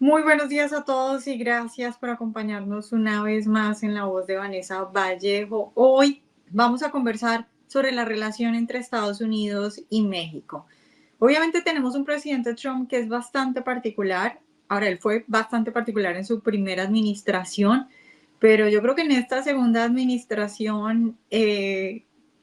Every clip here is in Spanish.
Muy buenos días a todos y gracias por acompañarnos una vez más en La Voz de Vanessa Vallejo. Hoy vamos a conversar sobre la relación entre Estados Unidos y México. Obviamente tenemos un presidente Trump que es bastante particular. Ahora, él fue bastante particular en su primera administración, pero yo creo que en esta segunda administración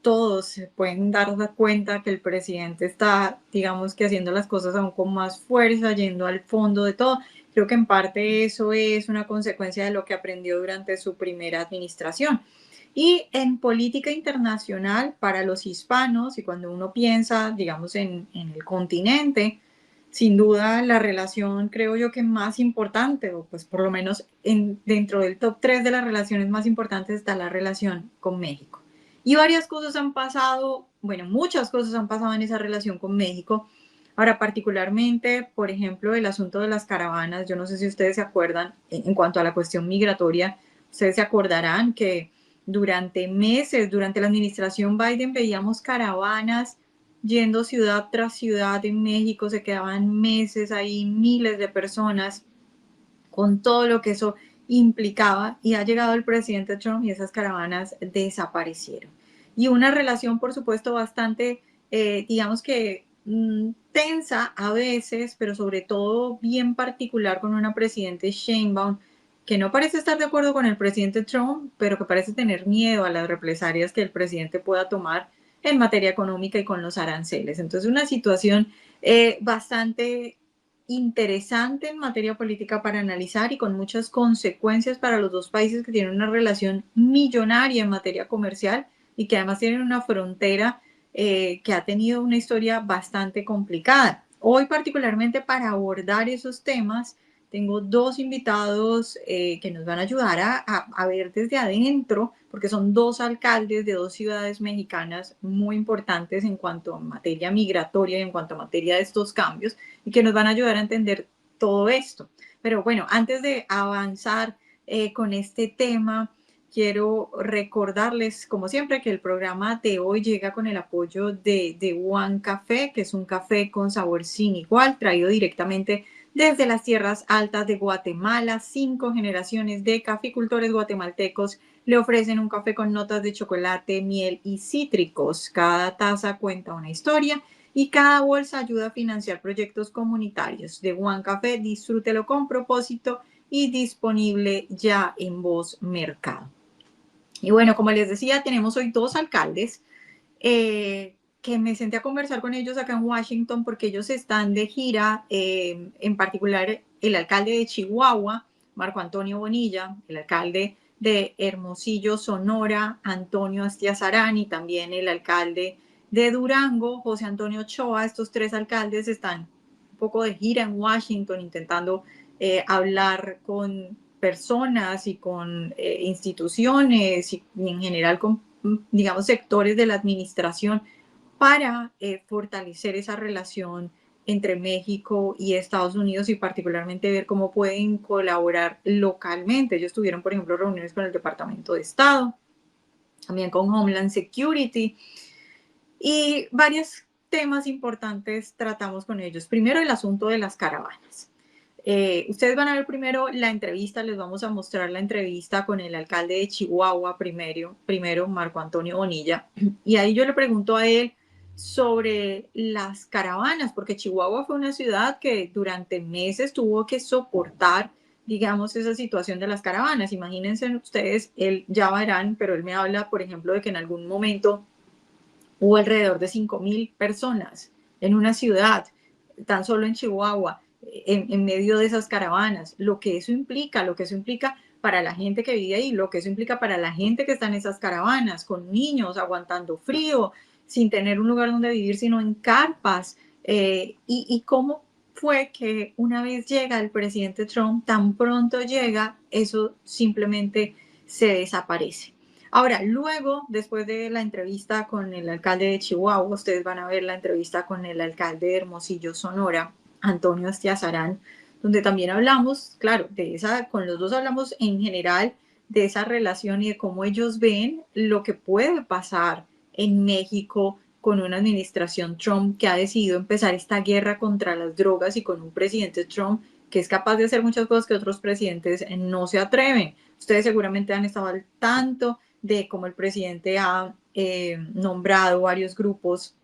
todos se pueden dar cuenta que el presidente está, digamos que haciendo las cosas aún con más fuerza, yendo al fondo de todo. Creo que en parte eso es una consecuencia de lo que aprendió durante su primera administración. Y en política internacional, para los hispanos, y cuando uno piensa, digamos, en el continente, sin duda la relación, creo yo que más importante, o pues por lo menos dentro del top 3 de las relaciones más importantes está la relación con México. Y varias cosas han pasado, bueno, muchas cosas han pasado en esa relación con México. Ahora, particularmente, por ejemplo, el asunto de las caravanas, yo no sé si ustedes se acuerdan, en cuanto a la cuestión migratoria, ustedes se acordarán que durante meses, durante la administración Biden, veíamos caravanas yendo ciudad tras ciudad en México, se quedaban meses ahí, miles de personas, con todo lo que eso implicaba, y ha llegado el presidente Trump y esas caravanas desaparecieron. Y una relación, por supuesto, bastante, digamos que tensa a veces, pero sobre todo bien particular con una presidente Sheinbaum, que no parece estar de acuerdo con el presidente Trump, pero que parece tener miedo a las represalias que el presidente pueda tomar en materia económica y con los aranceles. Entonces, una situación bastante interesante en materia política para analizar y con muchas consecuencias para los dos países que tienen una relación millonaria en materia comercial y que además tienen una frontera que ha tenido una historia bastante complicada. Hoy particularmente para abordar esos temas tengo dos invitados que nos van a ayudar a ver desde adentro, porque son dos alcaldes de dos ciudades mexicanas muy importantes en cuanto a materia migratoria y en cuanto a materia de estos cambios, y que nos van a ayudar a entender todo esto. Pero bueno, antes de avanzar con este tema, quiero recordarles, como siempre, que el programa de hoy llega con el apoyo de One Café, que es un café con sabor sin igual, traído directamente desde las tierras altas de Guatemala. 5 generaciones de caficultores guatemaltecos le ofrecen un café con notas de chocolate, miel y cítricos. Cada taza cuenta una historia y cada bolsa ayuda a financiar proyectos comunitarios. De One Café, disfrútelo con propósito y disponible ya en Voz Mercado. Y bueno, como les decía, tenemos hoy dos alcaldes que me senté a conversar con ellos acá en Washington porque ellos están de gira, en particular el alcalde de Chihuahua, Marco Antonio Bonilla, el alcalde de Hermosillo, Sonora, Antonio Astiazarán, y también el alcalde de Durango, José Antonio Ochoa. Estos tres alcaldes están un poco de gira en Washington intentando hablar con personas y con instituciones y en general con, digamos, sectores de la administración para fortalecer esa relación entre México y Estados Unidos, y particularmente ver cómo pueden colaborar localmente. Ellos tuvieron, por ejemplo, reuniones con el Departamento de Estado, también con Homeland Security, y varios temas importantes tratamos con ellos. Primero, el asunto de las caravanas. Ustedes van a ver primero la entrevista, les vamos a mostrar la entrevista con el alcalde de Chihuahua primero Marco Antonio Bonilla, y ahí yo le pregunto a él sobre las caravanas, porque Chihuahua fue una ciudad que durante meses tuvo que soportar, digamos, esa situación de las caravanas. Imagínense ustedes, él ya verán, pero él me habla, por ejemplo, de que en algún momento hubo alrededor de 5.000 personas en una ciudad, tan solo en Chihuahua, en medio de esas caravanas. Lo que eso implica para la gente que vive ahí, lo que eso implica para la gente que está en esas caravanas, con niños, aguantando frío, sin tener un lugar donde vivir, sino en carpas. Y cómo fue que una vez llega el presidente Trump, tan pronto llega, eso simplemente se desaparece. Ahora, luego, después de la entrevista con el alcalde de Chihuahua, ustedes van a ver la entrevista con el alcalde de Hermosillo, Sonora, Antonio Astiazarán, donde también hablamos, claro, con los dos hablamos en general de esa relación y de cómo ellos ven lo que puede pasar en México con una administración Trump que ha decidido empezar esta guerra contra las drogas, y con un presidente Trump que es capaz de hacer muchas cosas que otros presidentes no se atreven. Ustedes seguramente han estado al tanto de cómo el presidente ha nombrado varios grupos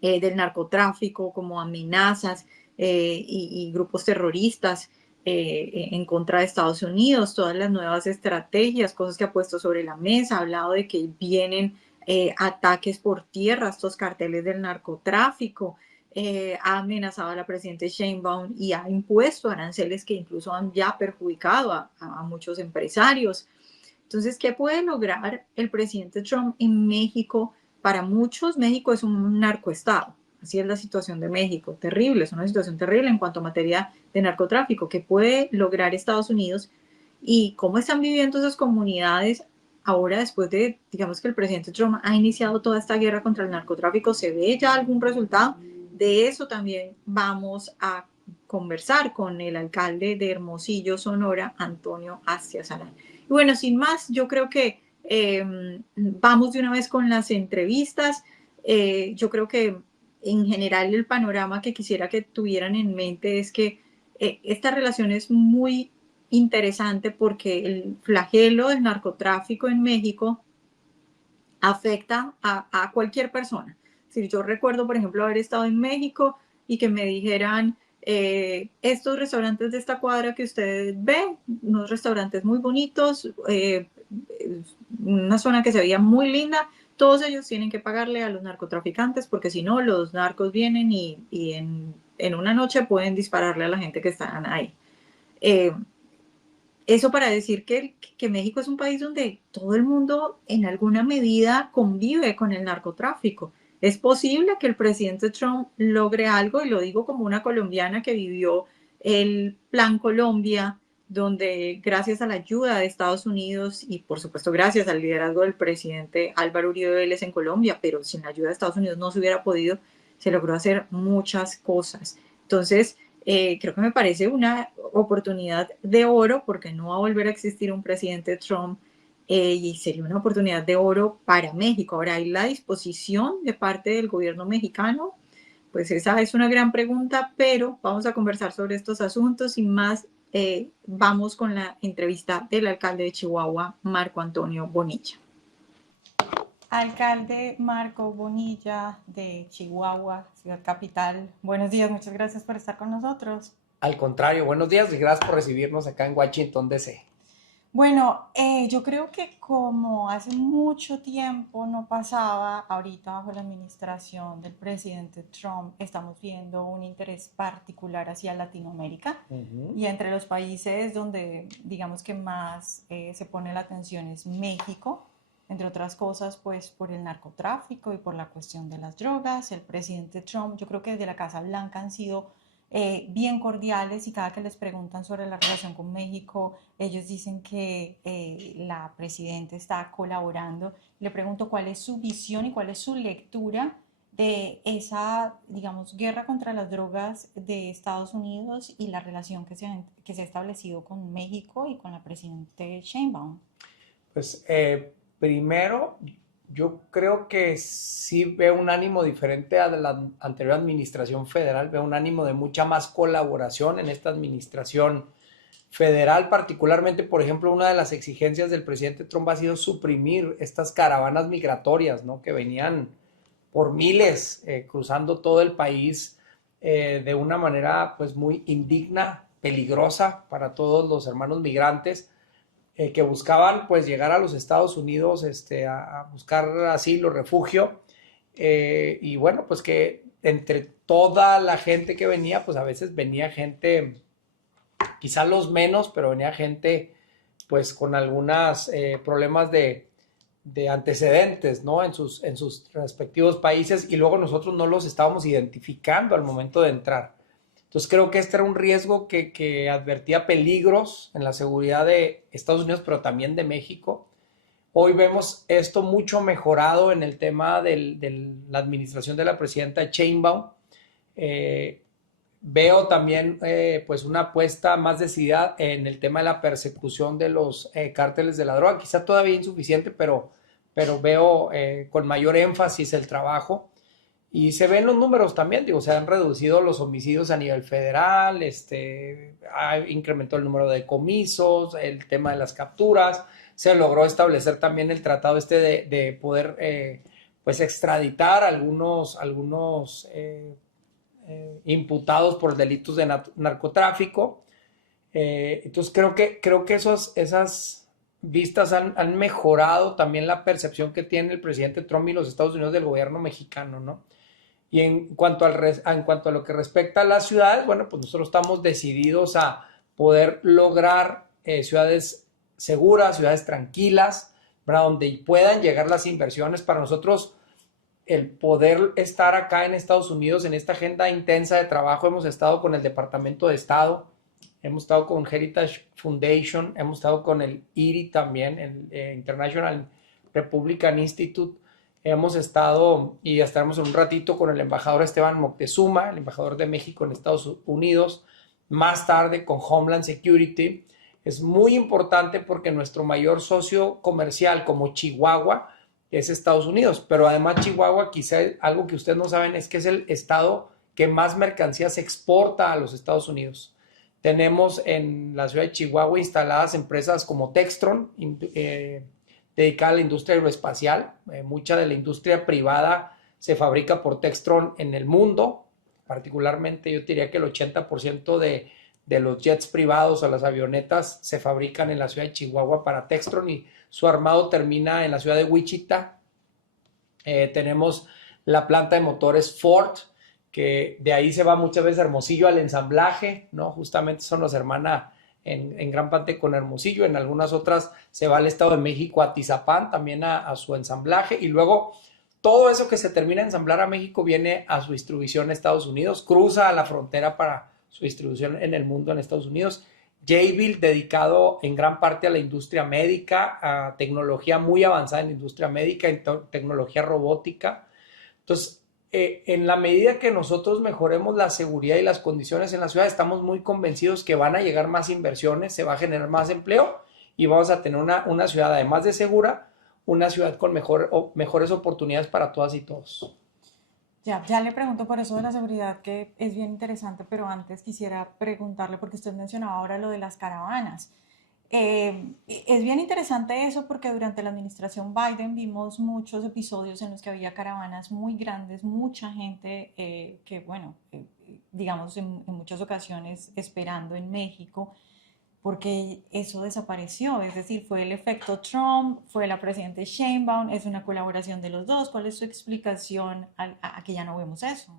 del narcotráfico como amenazas y grupos terroristas en contra de Estados Unidos, todas las nuevas estrategias, cosas que ha puesto sobre la mesa, ha hablado de que vienen ataques por tierra, estos carteles del narcotráfico, ha amenazado a la presidenta Sheinbaum y ha impuesto aranceles que incluso han ya perjudicado a muchos empresarios. Entonces, ¿qué puede lograr el presidente Trump en México? Para muchos, México es un narcoestado. Así es la situación de México. Terrible, es una situación terrible en cuanto a materia de narcotráfico. ¿Qué puede lograr Estados Unidos? ¿Y cómo están viviendo esas comunidades ahora después de, digamos que el presidente Trump ha iniciado toda esta guerra contra el narcotráfico? ¿Se ve ya algún resultado? De eso también vamos a conversar con el alcalde de Hermosillo, Sonora, Antonio Astiazarán. Y bueno, sin más, yo creo que vamos de una vez con las entrevistas. Yo creo que en general el panorama que quisiera que tuvieran en mente es que esta relación es muy interesante porque el flagelo del narcotráfico en México afecta a cualquier persona. Si yo recuerdo, por ejemplo, haber estado en México y que me dijeran, estos restaurantes de esta cuadra que usted ve, unos restaurantes muy bonitos, una zona que se veía muy linda, todos ellos tienen que pagarle a los narcotraficantes porque si no, los narcos vienen y en una noche pueden dispararle a la gente que están ahí. Eso para decir que México es un país donde todo el mundo en alguna medida convive con el narcotráfico. Es posible que el presidente Trump logre algo, y lo digo como una colombiana que vivió el Plan Colombia, donde gracias a la ayuda de Estados Unidos y por supuesto gracias al liderazgo del presidente Álvaro Uribe Vélez en Colombia, pero sin la ayuda de Estados Unidos no se hubiera podido, se logró hacer muchas cosas. Entonces, creo que me parece una oportunidad de oro porque no va a volver a existir un presidente Trump y sería una oportunidad de oro para México. Ahora, ¿hay la disposición de parte del gobierno mexicano? Pues esa es una gran pregunta, pero vamos a conversar sobre estos asuntos y más vamos con la entrevista del alcalde de Chihuahua, Marco Antonio Bonilla. Alcalde Marco Bonilla de Chihuahua, ciudad capital. Buenos días, muchas gracias por estar con nosotros. Al contrario, buenos días y gracias por recibirnos acá en Washington, D.C. Bueno, yo creo que como hace mucho tiempo no pasaba, ahorita bajo la administración del presidente Trump estamos viendo un interés particular hacia Latinoamérica y entre los países donde digamos que más se pone la atención es México, entre otras cosas pues por el narcotráfico y por la cuestión de las drogas. El presidente Trump, yo creo que desde la Casa Blanca han sido bien cordiales y cada que les preguntan sobre la relación con México, ellos dicen que la presidenta está colaborando. Le pregunto cuál es su visión y cuál es su lectura de esa, digamos, guerra contra las drogas de Estados Unidos y la relación que se ha establecido con México y con la presidenta Sheinbaum. Pues primero, yo creo que sí veo un ánimo diferente a la anterior administración federal, veo un ánimo de mucha más colaboración en esta administración federal, particularmente, por ejemplo, una de las exigencias del presidente Trump ha sido suprimir estas caravanas migratorias, ¿no? Que venían por miles cruzando todo el país de una manera pues muy indigna, peligrosa para todos los hermanos migrantes que buscaban pues llegar a los Estados Unidos a buscar asilo, refugio, y bueno, pues que entre toda la gente que venía, pues a veces venía gente, quizá los menos, pero venía gente pues con algunos problemas de antecedentes, ¿no? En sus respectivos países y luego nosotros no los estábamos identificando al momento de entrar. Entonces creo que este era un riesgo que advertía peligros en la seguridad de Estados Unidos, pero también de México. Hoy vemos esto mucho mejorado en el tema de la administración de la presidenta Sheinbaum. Veo también pues una apuesta más decidida en el tema de la persecución de los cárteles de la droga, quizá todavía insuficiente, pero veo con mayor énfasis el trabajo. Y se ven los números también, digo, se han reducido los homicidios a nivel federal, ha incrementado el número de decomisos, el tema de las capturas, se logró establecer también el tratado de poder pues extraditar algunos imputados por delitos de narcotráfico. Entonces creo que esas vistas han mejorado también la percepción que tiene el presidente Trump y los Estados Unidos del gobierno mexicano, ¿no? Y en cuanto a lo que respecta a las ciudades, bueno, pues nosotros estamos decididos a poder lograr ciudades seguras, ciudades tranquilas, para donde puedan llegar las inversiones. Para nosotros, el poder estar acá en Estados Unidos en esta agenda intensa de trabajo, hemos estado con el Departamento de Estado, hemos estado con Heritage Foundation, hemos estado con el IRI también, el International Republican Institute. Hemos estado y estaremos en un ratito con el embajador Esteban Moctezuma, el embajador de México en Estados Unidos, más tarde con Homeland Security. Es muy importante porque nuestro mayor socio comercial como Chihuahua es Estados Unidos, pero además Chihuahua, quizá algo que ustedes no saben es que es el estado que más mercancías exporta a los Estados Unidos. Tenemos en la ciudad de Chihuahua instaladas empresas como Textron, dedicada a la industria aeroespacial. Mucha de la industria privada se fabrica por Textron en el mundo. Particularmente yo diría que el 80% de los jets privados o las avionetas se fabrican en la ciudad de Chihuahua para Textron y su armado termina en la ciudad de Wichita. Tenemos la planta de motores Ford, que de ahí se va muchas veces Hermosillo al ensamblaje, ¿no? Justamente son los hermanas en gran parte con Hermosillo, en algunas otras se va al Estado de México, a Tizapán, también a su ensamblaje, y luego todo eso que se termina de ensamblar a México viene a su distribución en Estados Unidos, cruza a la frontera para su distribución en el mundo en Estados Unidos. Jabil, dedicado en gran parte a la industria médica, a tecnología muy avanzada en la industria médica, en tecnología robótica. Entonces, en la medida que nosotros mejoremos la seguridad y las condiciones en la ciudad, estamos muy convencidos que van a llegar más inversiones, se va a generar más empleo y vamos a tener una ciudad, además de segura, una ciudad con mejores oportunidades para todas y todos. Ya le pregunto por eso de la seguridad, que es bien interesante, pero antes quisiera preguntarle, porque usted mencionaba ahora lo de las caravanas. Es bien interesante eso porque durante la administración Biden vimos muchos episodios en los que había caravanas muy grandes, mucha gente que, bueno, digamos en muchas ocasiones esperando en México, porque eso desapareció, es decir, fue el efecto Trump, fue la presidenta Sheinbaum, es una colaboración de los dos. ¿Cuál es su explicación a que ya no vemos eso?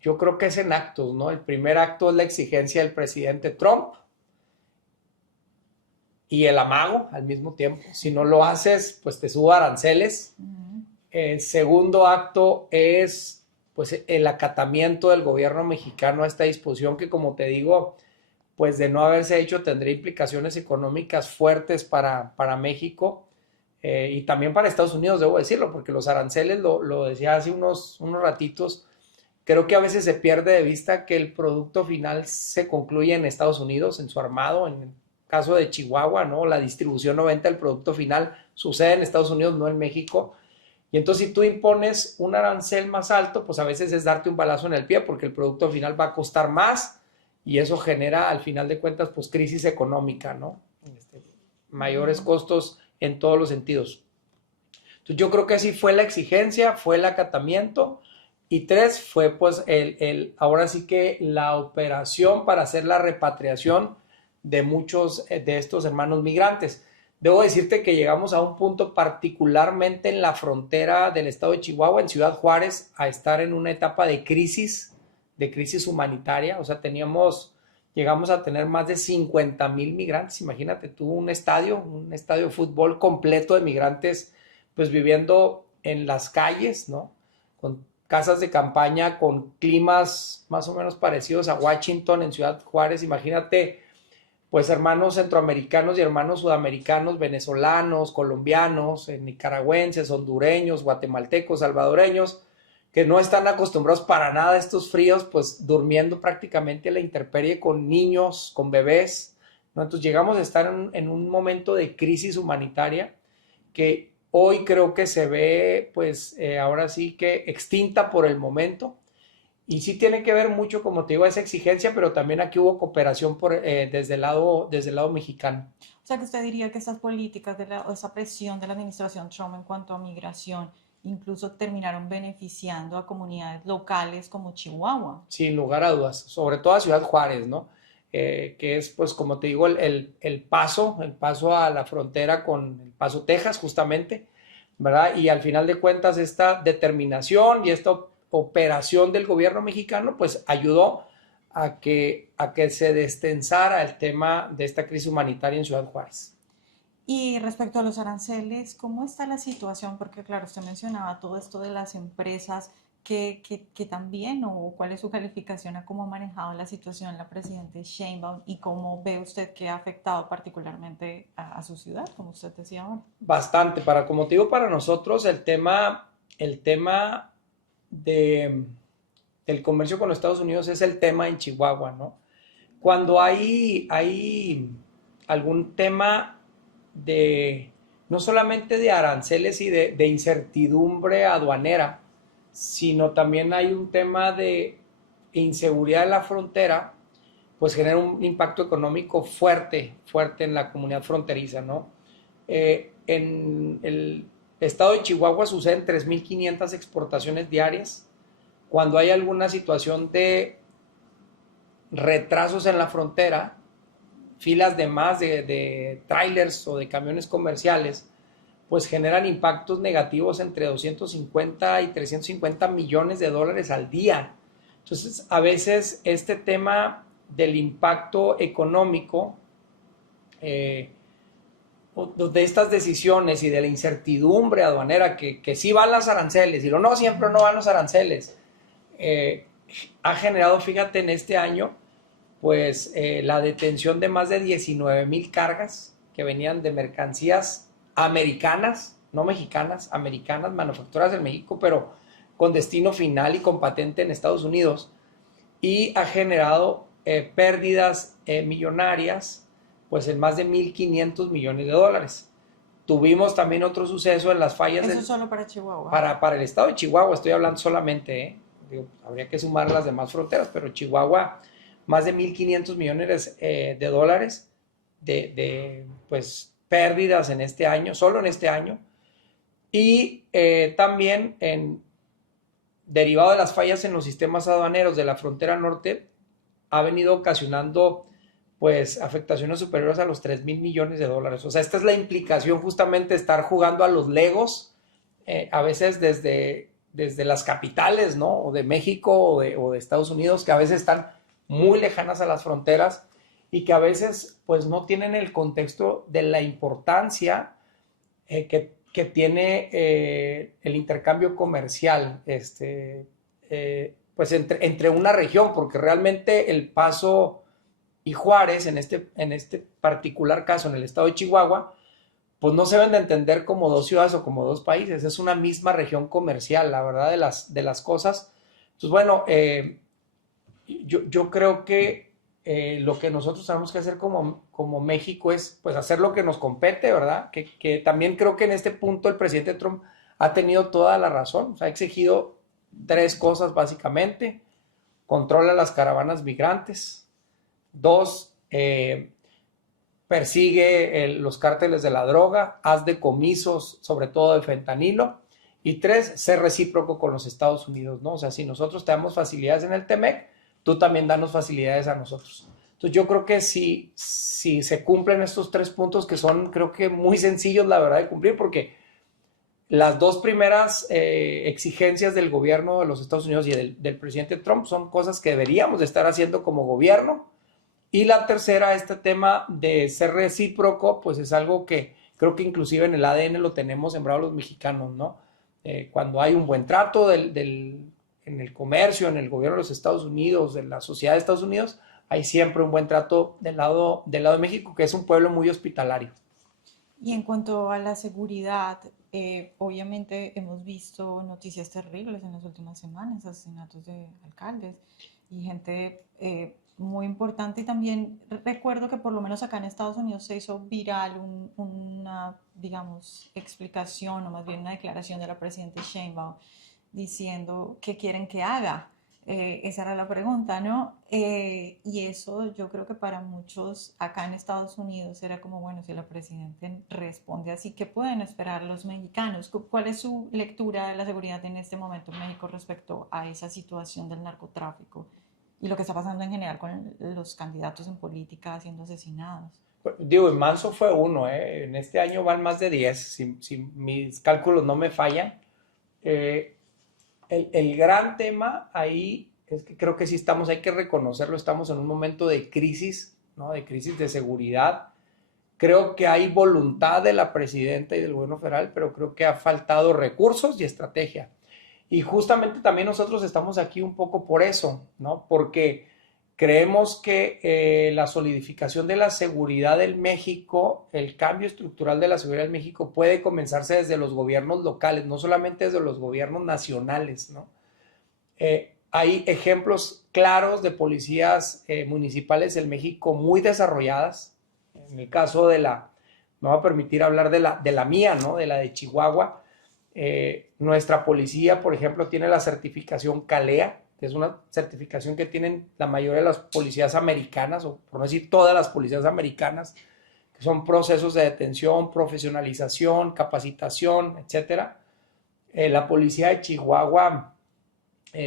Yo creo que es en actos, ¿no? El primer acto es la exigencia del presidente Trump y el amago al mismo tiempo. Si no lo haces, pues te subo aranceles. El segundo acto es pues el acatamiento del gobierno mexicano a esta disposición que, como te digo, pues de no haberse hecho tendría implicaciones económicas fuertes para México y también para Estados Unidos, debo decirlo, porque los aranceles, lo decía hace unos ratitos, creo que a veces se pierde de vista que el producto final se concluye en Estados Unidos, en su armado, en el caso de Chihuahua, ¿no? La distribución o venta del producto final sucede en Estados Unidos, no en México. Y entonces si tú impones un arancel más alto, pues a veces es darte un balazo en el pie porque el producto final va a costar más y eso genera al final de cuentas pues crisis económica, ¿no? Mayores costos en todos los sentidos. Entonces yo creo que así fue la exigencia, fue el acatamiento y tres, fue pues ahora sí que la operación para hacer la repatriación de muchos de estos hermanos migrantes. Debo decirte que llegamos a un punto particularmente en la frontera del estado de Chihuahua, en Ciudad Juárez, a estar en una etapa de crisis humanitaria. O sea, llegamos a tener más de 50,000 migrantes. Imagínate tú un estadio de fútbol completo de migrantes, pues viviendo en las calles, ¿no? Con casas de campaña, con climas más o menos parecidos a Washington en Ciudad Juárez. Imagínate pues hermanos centroamericanos y hermanos sudamericanos, venezolanos, colombianos, nicaragüenses, hondureños, guatemaltecos, salvadoreños, que no están acostumbrados para nada a estos fríos, pues durmiendo prácticamente a la intemperie con niños, con bebés, ¿no? Entonces llegamos a estar en un momento de crisis humanitaria que hoy creo que se ve, pues ahora sí que extinta por el momento. Y sí tiene que ver mucho, como te digo, esa exigencia, pero también aquí hubo cooperación desde el lado mexicano. O sea, que usted diría que estas políticas, o esa presión de la administración Trump en cuanto a migración, incluso terminaron beneficiando a comunidades locales como Chihuahua. Sin lugar a dudas, sobre todo a Ciudad Juárez, ¿no? Que es, pues, como te digo, el paso a la frontera con El Paso, Texas, justamente, ¿verdad? Y al final de cuentas, esta determinación y esta operación del gobierno mexicano, pues, ayudó a que se destensara el tema de esta crisis humanitaria en Ciudad Juárez. Y respecto a los aranceles, ¿cómo está la situación? Porque claro, usted mencionaba todo esto de las empresas que también, o cuál es su calificación a cómo ha manejado la situación la presidenta Sheinbaum y cómo ve usted que ha afectado particularmente a su ciudad, como usted decía ahora. Bastante, como te digo, para nosotros el tema de, del comercio con los Estados Unidos es el tema en Chihuahua, ¿no? Cuando hay algún tema de, no solamente de aranceles y de incertidumbre aduanera, sino también hay un tema de inseguridad en la frontera, pues genera un impacto económico fuerte en la comunidad fronteriza, ¿no? En el estado de Chihuahua suceden 3.500 exportaciones diarias. Cuando hay alguna situación de retrasos en la frontera, filas de más de trailers o de camiones comerciales, pues generan impactos negativos entre 250 y 350 millones de dólares al día. Entonces, a veces este tema del impacto económico de estas decisiones y de la incertidumbre aduanera, que sí van las aranceles y no siempre no van los aranceles, ha generado, fíjate, en este año, pues la detención de más de 19,000 cargas que venían de mercancías americanas, no mexicanas, americanas, manufacturadas en México, pero con destino final y con patente en Estados Unidos, y ha generado pérdidas millonarias, pues en más de 1.500 millones de dólares. Tuvimos también otro suceso en las fallas. Eso solo para Chihuahua. Para el estado de Chihuahua, estoy hablando solamente, digo, habría que sumar las demás fronteras, pero Chihuahua, más de 1.500 millones de dólares pues, pérdidas en este año, solo en este año. Y también derivado de las fallas en los sistemas aduaneros de la frontera norte, ha venido ocasionando pues afectaciones superiores a los 3,000 millones de dólares. O sea, esta es la implicación justamente de estar jugando a los legos, a veces desde las capitales, ¿no? O de México o de Estados Unidos, que a veces están muy lejanas a las fronteras y que a veces pues no tienen el contexto de la importancia que tiene el intercambio comercial, pues entre una región, porque realmente El Paso y Juárez, en este particular caso, en el estado de Chihuahua, pues no se deben de entender como dos ciudades o como dos países, es una misma región comercial, la verdad de las cosas. Entonces, bueno, yo creo que lo que nosotros tenemos que hacer como México es pues hacer lo que nos compete, ¿verdad? Que también creo que en este punto el presidente Trump ha tenido toda la razón, o sea, ha exigido tres cosas básicamente: controla las caravanas migrantes; dos, persigue los cárteles de la droga; haz decomisos, sobre todo de fentanilo; y tres, ser recíproco con los Estados Unidos, ¿no? O sea, si nosotros te damos facilidades en el TEMEC, tú también danos facilidades a nosotros. Entonces yo creo que si se cumplen estos tres puntos, que son creo que muy sencillos la verdad de cumplir, porque las dos primeras exigencias del gobierno de los Estados Unidos y del presidente Trump son cosas que deberíamos de estar haciendo como gobierno. Y la tercera, este tema de ser recíproco, pues es algo que creo que inclusive en el ADN lo tenemos sembrado los mexicanos, ¿no? Cuando hay un buen trato en el comercio, en el gobierno de los Estados Unidos, de la sociedad de Estados Unidos, hay siempre un buen trato del lado de México, que es un pueblo muy hospitalario. Y en cuanto a la seguridad, obviamente hemos visto noticias terribles en las últimas semanas, asesinatos de alcaldes y gente muy importante. Y también recuerdo que por lo menos acá en Estados Unidos se hizo viral una, digamos, explicación o más bien una declaración de la presidenta Sheinbaum diciendo qué quieren que haga. Esa era la pregunta, ¿no? Y eso yo creo que para muchos acá en Estados Unidos era como, bueno, si la presidenta responde así, ¿qué pueden esperar los mexicanos? ¿Cuál es su lectura de la seguridad en este momento en México respecto a esa situación del narcotráfico y lo que está pasando en general con los candidatos en política siendo asesinados? Digo, y Manso fue uno, ¿eh? En este año van más de 10, si mis cálculos no me fallan. El gran tema ahí es que creo que sí estamos, hay que reconocerlo, estamos en un momento de crisis, ¿no? De crisis de seguridad. Creo que hay voluntad de la presidenta y del gobierno federal, pero creo que ha faltado recursos y estrategia. Y justamente también nosotros estamos aquí un poco por eso, ¿no? Porque creemos que la solidificación de la seguridad en México, el cambio estructural de la seguridad en México puede comenzarse desde los gobiernos locales, no solamente desde los gobiernos nacionales, ¿no? Hay ejemplos claros de policías municipales en México muy desarrolladas. En el caso de me va a permitir hablar de la mía, ¿no? De la de Chihuahua. Nuestra policía, por ejemplo, tiene la certificación CALEA, que es una certificación que tienen la mayoría de las policías americanas, o por no decir todas las policías americanas, que son procesos de detención, profesionalización, capacitación, etcétera. La policía de Chihuahua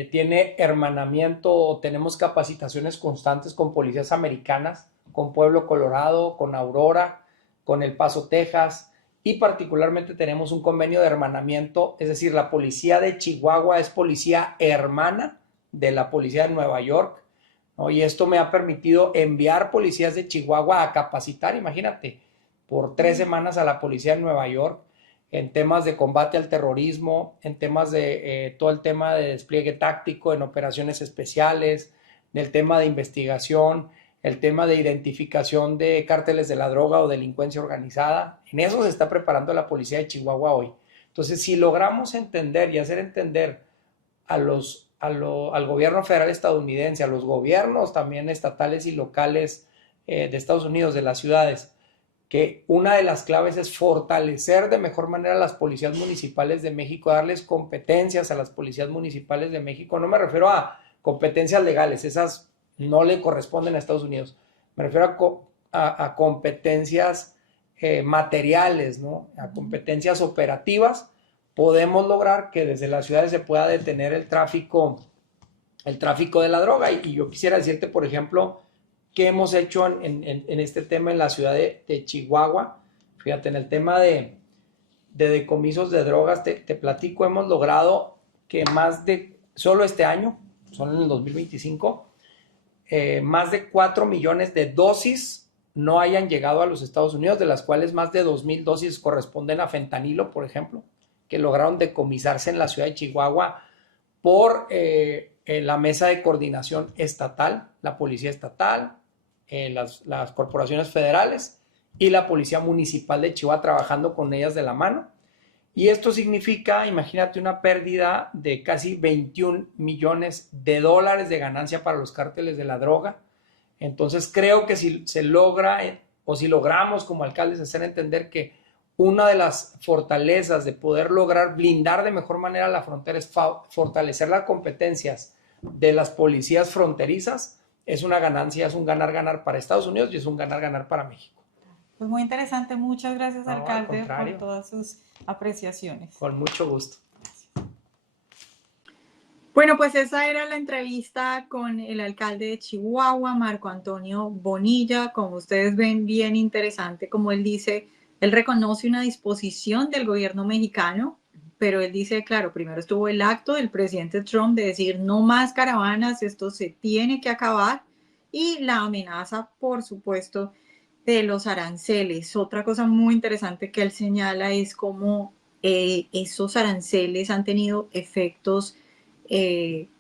tiene hermanamiento, tenemos capacitaciones constantes con policías americanas, con Pueblo Colorado, con Aurora, con El Paso, Texas, y particularmente tenemos un convenio de hermanamiento, es decir, la policía de Chihuahua es policía hermana de la policía de Nueva York, ¿no? Y esto me ha permitido enviar policías de Chihuahua a capacitar, imagínate, por 3 semanas a la policía de Nueva York en temas de combate al terrorismo, en temas de todo el tema de despliegue táctico, en operaciones especiales, del tema de investigación, el tema de identificación de cárteles de la droga o delincuencia organizada. En eso se está preparando la policía de Chihuahua hoy. Entonces, si logramos entender y hacer entender al gobierno federal estadounidense, a los gobiernos también estatales y locales de Estados Unidos, de las ciudades, que una de las claves es fortalecer de mejor manera a las policías municipales de México, darles competencias a las policías municipales de México. No me refiero a competencias legales, esas no le corresponden a Estados Unidos. Me refiero a competencias materiales, ¿no? A competencias operativas. Podemos lograr que desde las ciudades se pueda detener el tráfico de la droga. Y yo quisiera decirte, por ejemplo, qué hemos hecho en este tema en la ciudad de Chihuahua. Fíjate, en el tema de decomisos de drogas, te platico, hemos logrado que solo este año, solo en el 2025, más de 4 millones de dosis no hayan llegado a los Estados Unidos, de las cuales más de 2,000 dosis corresponden a fentanilo, por ejemplo, que lograron decomisarse en la ciudad de Chihuahua por la mesa de coordinación estatal, la policía estatal, las corporaciones federales y la policía municipal de Chihuahua trabajando con ellas de la mano. Y esto significa, imagínate, una pérdida de casi 21 millones de dólares de ganancia para los cárteles de la droga. Entonces creo que si se logra o si logramos como alcaldes hacer entender que una de las fortalezas de poder lograr blindar de mejor manera la frontera es fortalecer las competencias de las policías fronterizas, es una ganancia, es un ganar-ganar para Estados Unidos y es un ganar-ganar para México. Pues muy interesante, muchas gracias, No, alcalde, por todas sus apreciaciones. Con mucho gusto. Bueno, pues esa era la entrevista con el alcalde de Chihuahua, Marco Antonio Bonilla. Como ustedes ven, bien interesante, como él dice, él reconoce una disposición del gobierno mexicano, pero él dice, claro, primero estuvo el acto del presidente Trump de decir no más caravanas, esto se tiene que acabar, y la amenaza, por supuesto, de los aranceles. Otra cosa muy interesante que él señala es cómo esos aranceles han tenido efectos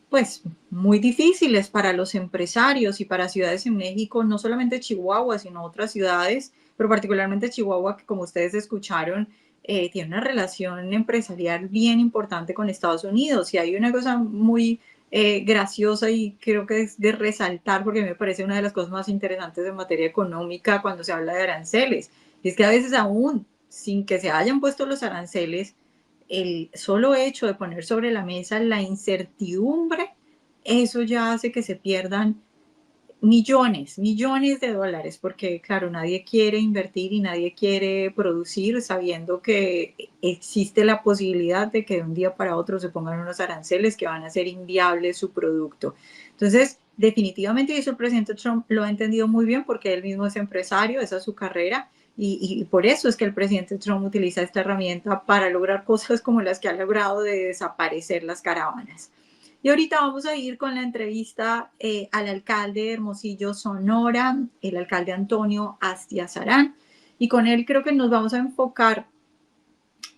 pues muy difíciles para los empresarios y para ciudades en México, no solamente Chihuahua, sino otras ciudades, pero particularmente Chihuahua, que como ustedes escucharon, tiene una relación empresarial bien importante con Estados Unidos. Y hay una cosa muy graciosa y creo que es de resaltar porque me parece una de las cosas más interesantes en materia económica cuando se habla de aranceles. Y es que a veces aún sin que se hayan puesto los aranceles, el solo hecho de poner sobre la mesa la incertidumbre, eso ya hace que se pierdan millones de dólares, porque claro, nadie quiere invertir y nadie quiere producir sabiendo que existe la posibilidad de que de un día para otro se pongan unos aranceles que van a hacer inviable su producto. Entonces, definitivamente eso el presidente Trump lo ha entendido muy bien porque él mismo es empresario, esa es su carrera. Y por eso es que el presidente Trump utiliza esta herramienta para lograr cosas como las que ha logrado de desaparecer las caravanas. Y ahorita vamos a ir con la entrevista al alcalde de Hermosillo, Sonora, el alcalde Antonio Astiazarán. Y con él creo que nos vamos a enfocar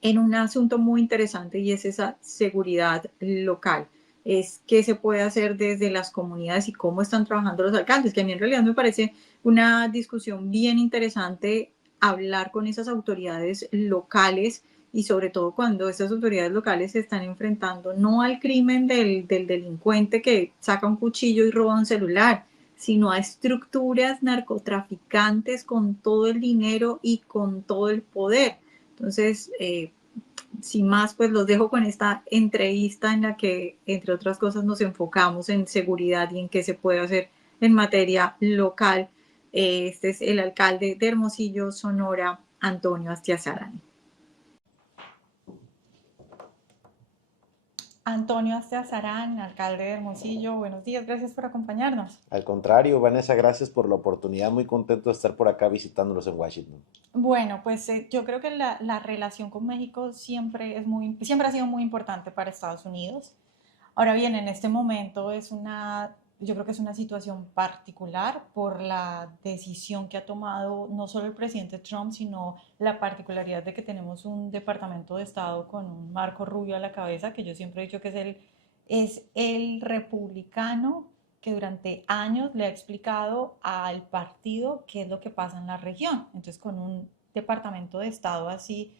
en un asunto muy interesante y es esa seguridad local. Es qué se puede hacer desde las comunidades y cómo están trabajando los alcaldes, que a mí en realidad me parece una discusión bien interesante hablar con esas autoridades locales y sobre todo cuando esas autoridades locales se están enfrentando no al crimen del delincuente que saca un cuchillo y roba un celular, sino a estructuras narcotraficantes con todo el dinero y con todo el poder. Entonces, sin más, pues los dejo con esta entrevista en la que, entre otras cosas, nos enfocamos en seguridad y en qué se puede hacer en materia local. Este es el alcalde de Hermosillo, Sonora, Antonio Astiazarán. Antonio Astiazarán, alcalde de Hermosillo, buenos días, gracias por acompañarnos. Al contrario, Vanessa, gracias por la oportunidad. Muy contento de estar por acá visitándolos en Washington. Bueno, pues yo creo que la relación con México siempre ha sido muy importante para Estados Unidos. Ahora bien, en este momento yo creo que es una situación particular por la decisión que ha tomado no solo el presidente Trump, sino la particularidad de que tenemos un Departamento de Estado con un Marco Rubio a la cabeza, que yo siempre he dicho que es el republicano que durante años le ha explicado al partido qué es lo que pasa en la región. Entonces, con un Departamento de Estado así,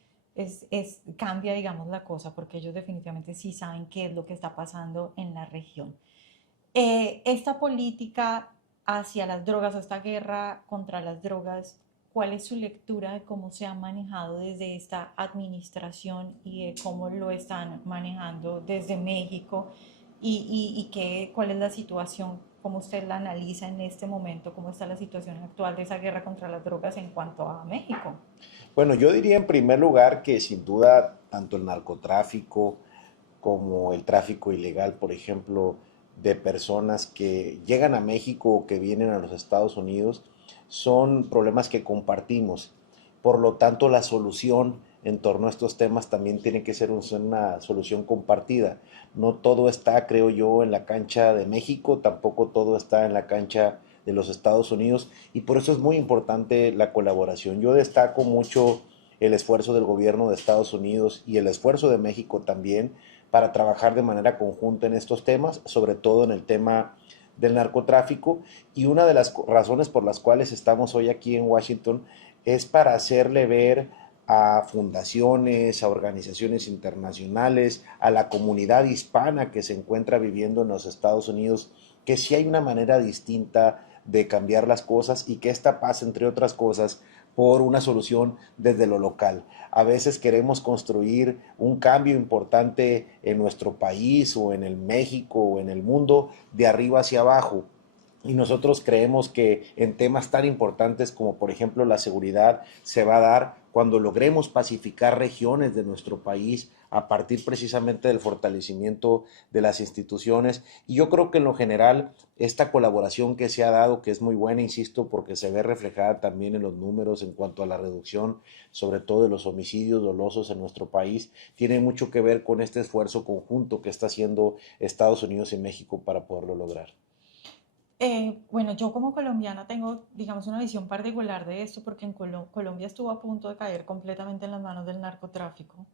cambia, digamos, la cosa, porque ellos definitivamente sí saben qué es lo que está pasando en la región. Esta política hacia las drogas o esta guerra contra las drogas, ¿cuál es su lectura de cómo se ha manejado desde esta administración y de cómo lo están manejando desde México? ¿Cuál es la situación, cómo usted la analiza en este momento, cómo está la situación actual de esa guerra contra las drogas en cuanto a México? Bueno, yo diría en primer lugar que sin duda tanto el narcotráfico como el tráfico ilegal, por ejemplo, de personas que llegan a México o que vienen a los Estados Unidos, son problemas que compartimos. Por lo tanto, la solución en torno a estos temas también tiene que ser una solución compartida. No todo está, creo yo, en la cancha de México, tampoco todo está en la cancha de los Estados Unidos y por eso es muy importante la colaboración. Yo destaco mucho el esfuerzo del gobierno de Estados Unidos y el esfuerzo de México también para trabajar de manera conjunta en estos temas, sobre todo en el tema del narcotráfico. Y una de las razones por las cuales estamos hoy aquí en Washington es para hacerle ver a fundaciones, a organizaciones internacionales, a la comunidad hispana que se encuentra viviendo en los Estados Unidos, que sí hay una manera distinta de cambiar las cosas y que esta pasa, entre otras cosas, por una solución desde lo local. A veces queremos construir un cambio importante en nuestro país o en el México o en el mundo de arriba hacia abajo. Y nosotros creemos que en temas tan importantes como por ejemplo la seguridad se va a dar cuando logremos pacificar regiones de nuestro país a partir precisamente del fortalecimiento de las instituciones. Y yo creo que en lo general esta colaboración que se ha dado, que es muy buena, insisto, porque se ve reflejada también en los números en cuanto a la reducción, sobre todo de los homicidios dolosos en nuestro país, tiene mucho que ver con este esfuerzo conjunto que está haciendo Estados Unidos y México para poderlo lograr. Bueno, yo como colombiana tengo, digamos, una visión particular de esto porque en Colombia estuvo a punto de caer completamente en las manos del narcotráfico.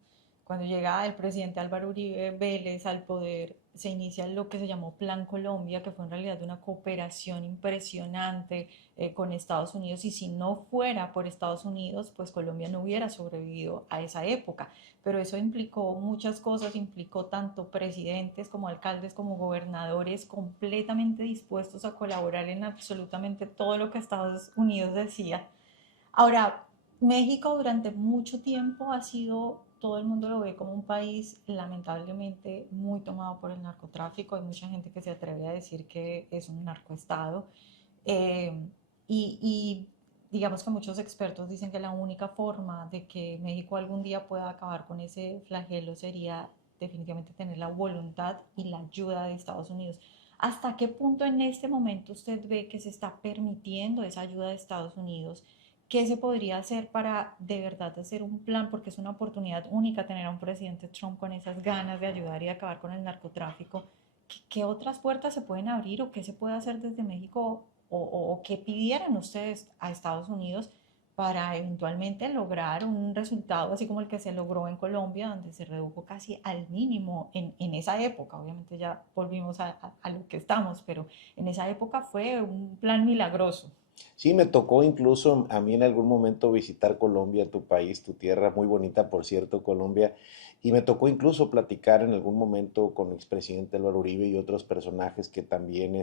Cuando llega el presidente Álvaro Uribe Vélez al poder, se inicia lo que se llamó Plan Colombia, que fue en realidad una cooperación impresionante con Estados Unidos, y si no fuera por Estados Unidos, pues Colombia no hubiera sobrevivido a esa época. Pero eso implicó muchas cosas, implicó tanto presidentes como alcaldes como gobernadores completamente dispuestos a colaborar en absolutamente todo lo que Estados Unidos decía. Ahora, México durante mucho tiempo ha sido, todo el mundo lo ve como un país lamentablemente muy tomado por el narcotráfico. Hay mucha gente que se atreve a decir que es un narcoestado. Eh, y digamos que muchos expertos dicen que la única forma de que México algún día pueda acabar con ese flagelo sería definitivamente tener la voluntad y la ayuda de Estados Unidos. ¿Hasta qué punto en este momento usted ve que se está permitiendo esa ayuda de Estados Unidos? ¿Qué se podría hacer para de verdad hacer un plan? Porque es una oportunidad única tener a un presidente Trump con esas ganas de ayudar y acabar con el narcotráfico. ¿Qué otras puertas se pueden abrir o qué se puede hacer desde México o qué pidieran ustedes a Estados Unidos para eventualmente lograr un resultado así como el que se logró en Colombia, donde se redujo casi al mínimo en esa época? Obviamente ya volvimos a lo que estamos, pero en esa época fue un plan milagroso. Sí, me tocó incluso a mí en algún momento visitar Colombia, tu país, tu tierra, muy bonita, por cierto, Colombia, y me tocó incluso platicar en algún momento con el expresidente Álvaro Uribe y otros personajes que también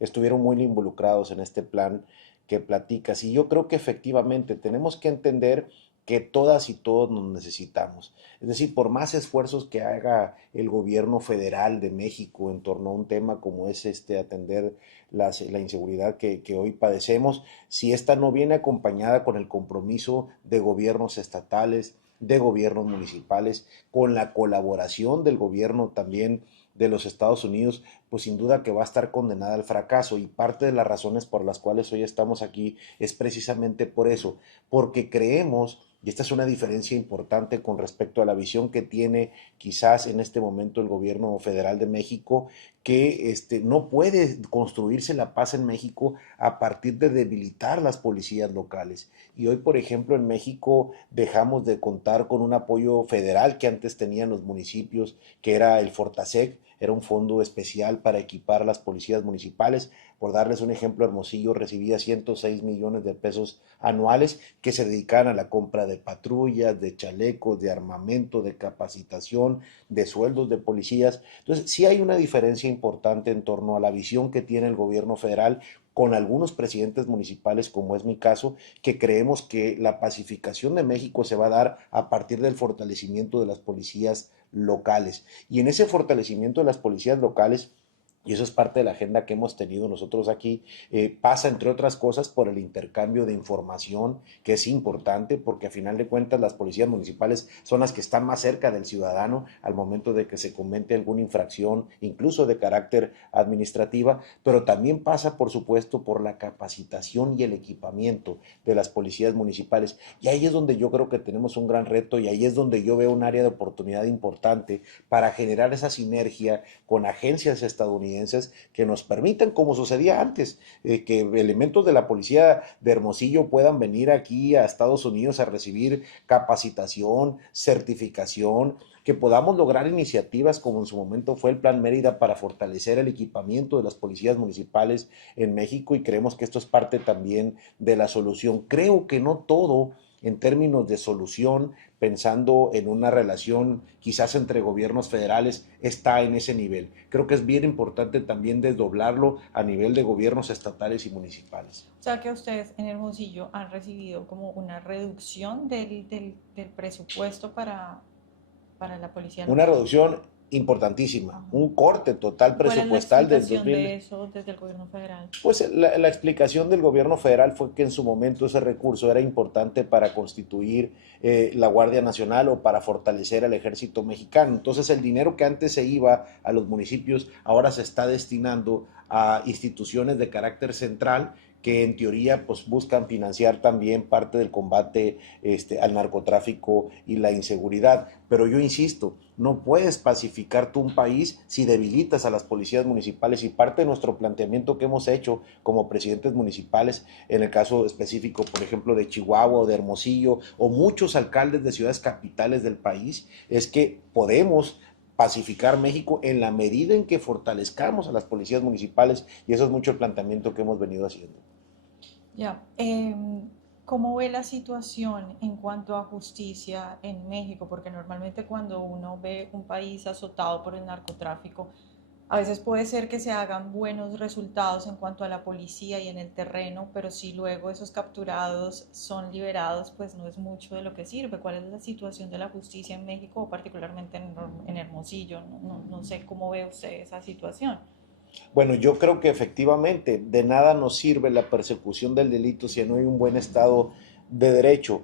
estuvieron muy involucrados en este plan que platicas. Y yo creo que efectivamente tenemos que entender que todas y todos nos necesitamos. Es decir, por más esfuerzos que haga el gobierno federal de México en torno a un tema como es atender la inseguridad que hoy padecemos, si esta no viene acompañada con el compromiso de gobiernos estatales, de gobiernos municipales, con la colaboración del gobierno también de los Estados Unidos, pues sin duda que va a estar condenada al fracaso. Y parte de las razones por las cuales hoy estamos aquí es precisamente por eso, porque creemos, y esta es una diferencia importante con respecto a la visión que tiene quizás en este momento el gobierno federal de México, que no puede construirse la paz en México a partir de debilitar las policías locales. Y hoy, por ejemplo, en México dejamos de contar con un apoyo federal que antes tenían los municipios, que era el Fortasec, era un fondo especial para equipar a las policías municipales. Por darles un ejemplo, Hermosillo recibía 106 millones de pesos anuales que se dedicaban a la compra de patrullas, de chalecos, de armamento, de capacitación, de sueldos de policías. Entonces, sí hay una diferencia importante en torno a la visión que tiene el gobierno federal con algunos presidentes municipales, como es mi caso, que creemos que la pacificación de México se va a dar a partir del fortalecimiento de las policías locales. Y en ese fortalecimiento de las policías locales, y eso es parte de la agenda que hemos tenido nosotros aquí, pasa entre otras cosas por el intercambio de información, que es importante porque a final de cuentas las policías municipales son las que están más cerca del ciudadano al momento de que se comete alguna infracción, incluso de carácter administrativa, pero también pasa por supuesto por la capacitación y el equipamiento de las policías municipales. Y ahí es donde yo creo que tenemos un gran reto y ahí es donde yo veo un área de oportunidad importante para generar esa sinergia con agencias estadounidenses que nos permitan, como sucedía antes, que elementos de la policía de Hermosillo puedan venir aquí a Estados Unidos a recibir capacitación, certificación, que podamos lograr iniciativas como en su momento fue el Plan Mérida para fortalecer el equipamiento de las policías municipales en México, y creemos que esto es parte también de la solución. Creo que no todo en términos de solución, pensando en una relación quizás entre gobiernos federales, está en ese nivel. Creo que es bien importante también desdoblarlo a nivel de gobiernos estatales y municipales. O sea que ustedes en Hermosillo han recibido como una reducción del presupuesto para la policía Una local. reducción importantísima, Ajá. un corte total ¿Cuál es la presupuestal del explicación 2000. de eso desde el gobierno federal? Pues la explicación del gobierno federal fue que en su momento ese recurso era importante para constituir la Guardia Nacional o para fortalecer al ejército mexicano. Entonces el dinero que antes se iba a los municipios ahora se está destinando a instituciones de carácter central que en teoría pues buscan financiar también parte del combate al narcotráfico y la inseguridad. Pero yo insisto, no puedes pacificar tú un país si debilitas a las policías municipales, y parte de nuestro planteamiento que hemos hecho como presidentes municipales, en el caso específico, por ejemplo, de Chihuahua o de Hermosillo o muchos alcaldes de ciudades capitales del país, es que podemos pacificar México en la medida en que fortalezcamos a las policías municipales, y eso es mucho el planteamiento que hemos venido haciendo. Ya, ¿cómo ve la situación en cuanto a justicia en México? Porque normalmente cuando uno ve un país azotado por el narcotráfico, a veces puede ser que se hagan buenos resultados en cuanto a la policía y en el terreno, pero si luego esos capturados son liberados, pues no es mucho de lo que sirve. ¿Cuál es la situación de la justicia en México, particularmente en Hermosillo? No sé cómo ve usted esa situación. Bueno, yo creo que efectivamente de nada nos sirve la persecución del delito si no hay un buen estado de derecho.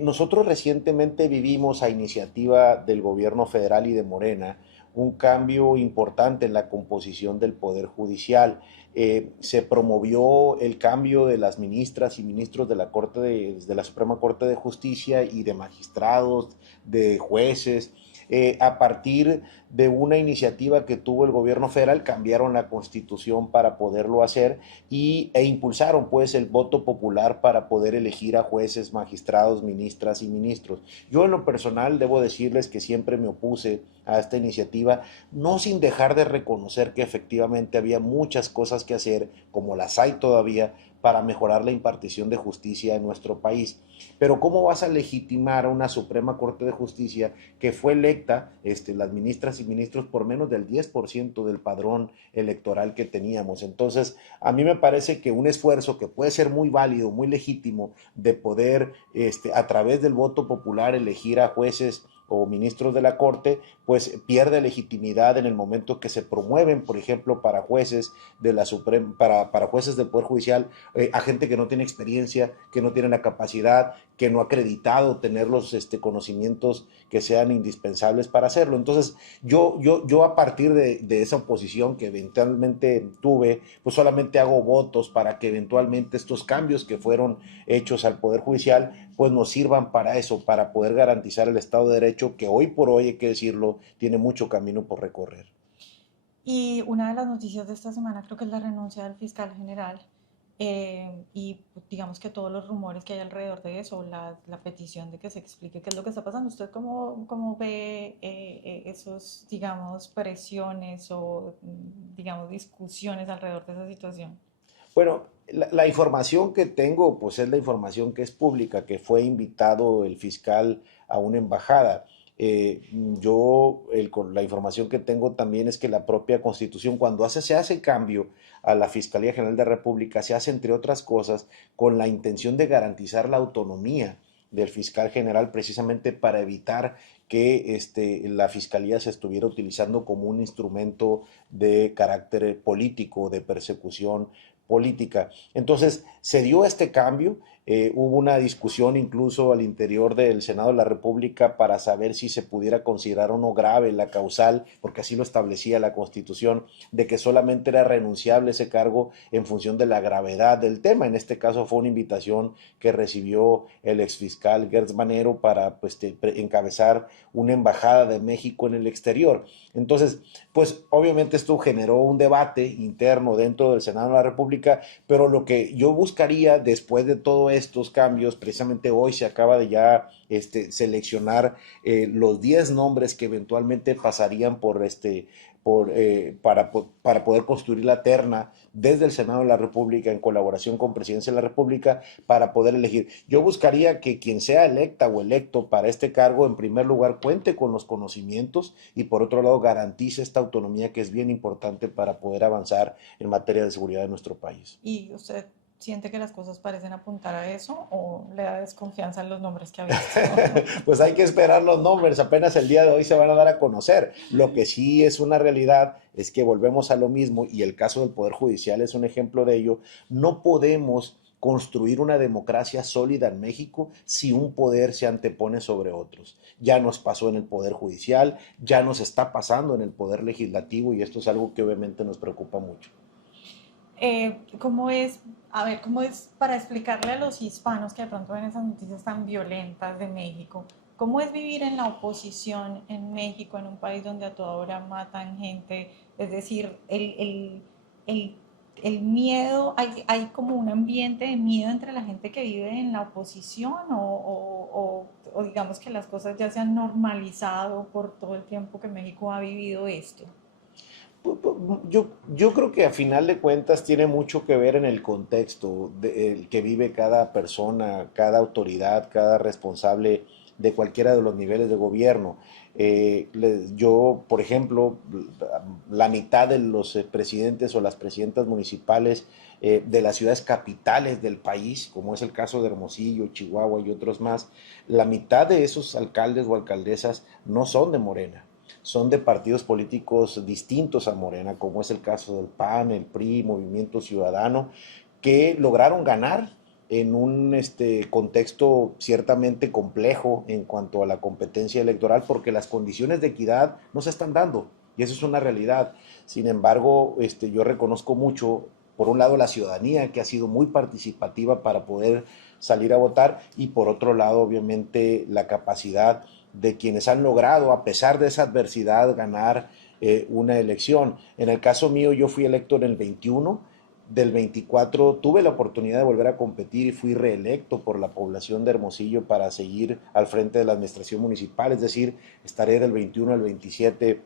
Nosotros recientemente vivimos a iniciativa del gobierno federal y de Morena un cambio importante en la composición del Poder Judicial. Se promovió el cambio de las ministras y ministros de la de la Suprema Corte de Justicia y de magistrados, de jueces. A partir de una iniciativa que tuvo el gobierno federal, cambiaron la constitución para poderlo hacer e impulsaron pues el voto popular para poder elegir a jueces, magistrados, ministras y ministros. Yo en lo personal debo decirles que siempre me opuse a esta iniciativa, no sin dejar de reconocer que efectivamente había muchas cosas que hacer, como las hay todavía, para mejorar la impartición de justicia en nuestro país. Pero ¿cómo vas a legitimar a una Suprema Corte de Justicia que fue electa, las ministras y ministros, por menos del 10% del padrón electoral que teníamos? Entonces, a mí me parece que un esfuerzo que puede ser muy válido, muy legítimo, de poder, a través del voto popular, elegir a jueces o ministros de la Corte, pues pierde legitimidad en el momento que se promueven, por ejemplo, para jueces de la Suprema, para jueces del Poder Judicial, a gente que no tiene experiencia, que no tiene la capacidad, que no ha acreditado tener los conocimientos que sean indispensables para hacerlo. Entonces, yo a partir de esa oposición que eventualmente tuve, pues solamente hago votos para que eventualmente estos cambios que fueron hechos al Poder Judicial, pues nos sirvan para eso, para poder garantizar el Estado de Derecho, que hoy por hoy, hay que decirlo, tiene mucho camino por recorrer. Y una de las noticias de esta semana creo que es la renuncia del fiscal general y digamos que todos los rumores que hay alrededor de eso, la petición de que se explique qué es lo que está pasando. ¿Usted cómo ve esos, digamos, presiones o, digamos, discusiones alrededor de esa situación? Bueno, la información que tengo, pues es la información que es pública, que fue invitado el fiscal a una embajada. Con la información que tengo también es que la propia Constitución, cuando se hace cambio a la Fiscalía General de la República, se hace, entre otras cosas, con la intención de garantizar la autonomía del fiscal general, precisamente para evitar que la fiscalía se estuviera utilizando como un instrumento de carácter político, de persecución política. Entonces, se dio este cambio, hubo una discusión incluso al interior del Senado de la República para saber si se pudiera considerar o no grave la causal, porque así lo establecía la Constitución, de que solamente era renunciable ese cargo en función de la gravedad del tema. En este caso fue una invitación que recibió el exfiscal Gertz Manero para pues, encabezar una embajada de México en el exterior. Entonces, pues obviamente esto generó un debate interno dentro del Senado de la República, pero lo que yo buscaría después de todos estos cambios, precisamente hoy se acaba de ya seleccionar los 10 nombres que eventualmente pasarían para poder construir la terna desde el Senado de la República en colaboración con Presidencia de la República para poder elegir. Yo buscaría que quien sea electa o electo para este cargo, en primer lugar, cuente con los conocimientos y por otro lado garantice esta autonomía que es bien importante para poder avanzar en materia de seguridad de nuestro país. ¿Y usted siente que las cosas parecen apuntar a eso o le da desconfianza en los nombres que ha visto? Pues hay que esperar los nombres, apenas el día de hoy se van a dar a conocer. Lo que sí es una realidad es que volvemos a lo mismo y el caso del Poder Judicial es un ejemplo de ello. No podemos construir una democracia sólida en México si un poder se antepone sobre otros. Ya nos pasó en el Poder Judicial, ya nos está pasando en el Poder Legislativo y esto es algo que obviamente nos preocupa mucho. ¿Cómo es, a ver, cómo es para explicarle a los hispanos que de pronto ven esas noticias tan violentas de México, cómo es vivir en la oposición en México, en un país donde a toda hora matan gente? Es decir, el, el miedo, hay como un ambiente de miedo entre la gente que vive en la oposición o digamos que las cosas ya se han normalizado por todo el tiempo que México ha vivido esto? Yo creo que a final de cuentas tiene mucho que ver en el contexto el que vive cada persona, cada autoridad, cada responsable de cualquiera de los niveles de gobierno. Yo, por ejemplo, la mitad de los presidentes o las presidentas municipales de las ciudades capitales del país, como es el caso de Hermosillo, Chihuahua y otros más, la mitad de esos alcaldes o alcaldesas no son de Morena, son de partidos políticos distintos a Morena, como es el caso del PAN, el PRI, Movimiento Ciudadano, que lograron ganar en un contexto ciertamente complejo en cuanto a la competencia electoral, porque las condiciones de equidad no se están dando, y eso es una realidad. Sin embargo, yo reconozco mucho, por un lado, la ciudadanía, que ha sido muy participativa para poder salir a votar, y por otro lado, obviamente, la capacidad de quienes han logrado, a pesar de esa adversidad, ganar una elección. En el caso mío, yo fui electo en el 21, del 24 tuve la oportunidad de volver a competir y fui reelecto por la población de Hermosillo para seguir al frente de la administración municipal, es decir, estaré del 21 al 27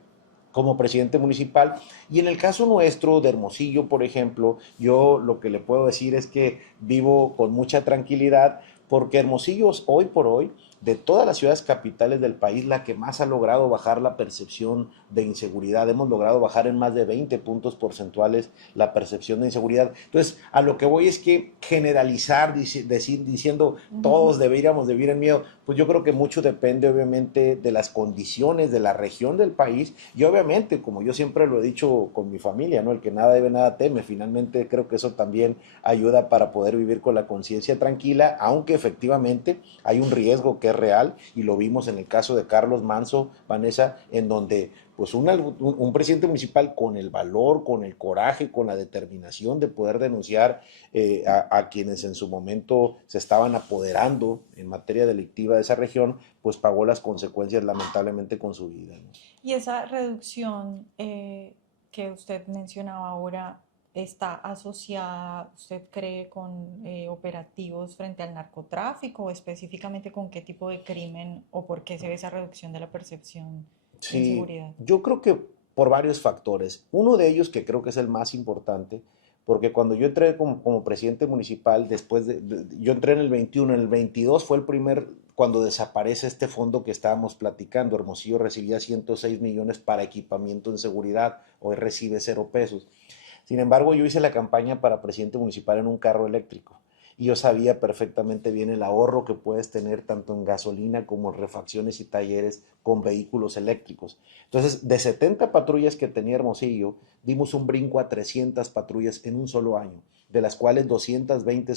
como presidente municipal. Y en el caso nuestro de Hermosillo, por ejemplo, yo lo que le puedo decir es que vivo con mucha tranquilidad, porque Hermosillo hoy por hoy, de todas las ciudades capitales del país, la que más ha logrado bajar la percepción de inseguridad. Hemos logrado bajar en más de 20 puntos porcentuales la percepción de inseguridad. Entonces, a lo que voy es que generalizar, diciendo todos deberíamos de vivir en miedo, pues yo creo que mucho depende obviamente de las condiciones de la región del país, y obviamente, como yo siempre lo he dicho con mi familia, ¿no? El que nada debe, nada teme. Finalmente creo que eso también ayuda para poder vivir con la conciencia tranquila, aunque efectivamente hay un riesgo que es real, y lo vimos en el caso de Carlos Manzo, Vanessa, en donde pues un presidente municipal con el valor, con el coraje, con la determinación de poder denunciar a quienes en su momento se estaban apoderando en materia delictiva de esa región, pues pagó las consecuencias lamentablemente con su vida, ¿no? Y esa reducción que usted mencionaba ahora, ¿está asociada, usted cree, con operativos frente al narcotráfico o específicamente con qué tipo de crimen o por qué se ve esa reducción de la percepción de Sí, inseguridad? yo creo que por varios factores. Uno de ellos, que creo que es el más importante, porque cuando yo entré como presidente municipal, yo entré en el 21, en el 22 fue el primer, cuando desaparece este fondo que estábamos platicando. Hermosillo recibía 106 millones para equipamiento en seguridad, hoy recibe 0 pesos. Sin embargo, yo hice la campaña para presidente municipal en un carro eléctrico, y yo sabía perfectamente bien el ahorro que puedes tener tanto en gasolina como en refacciones y talleres con vehículos eléctricos. Entonces, de 70 patrullas que tenía Hermosillo, dimos un brinco a 300 patrullas en un solo año, de las cuales 220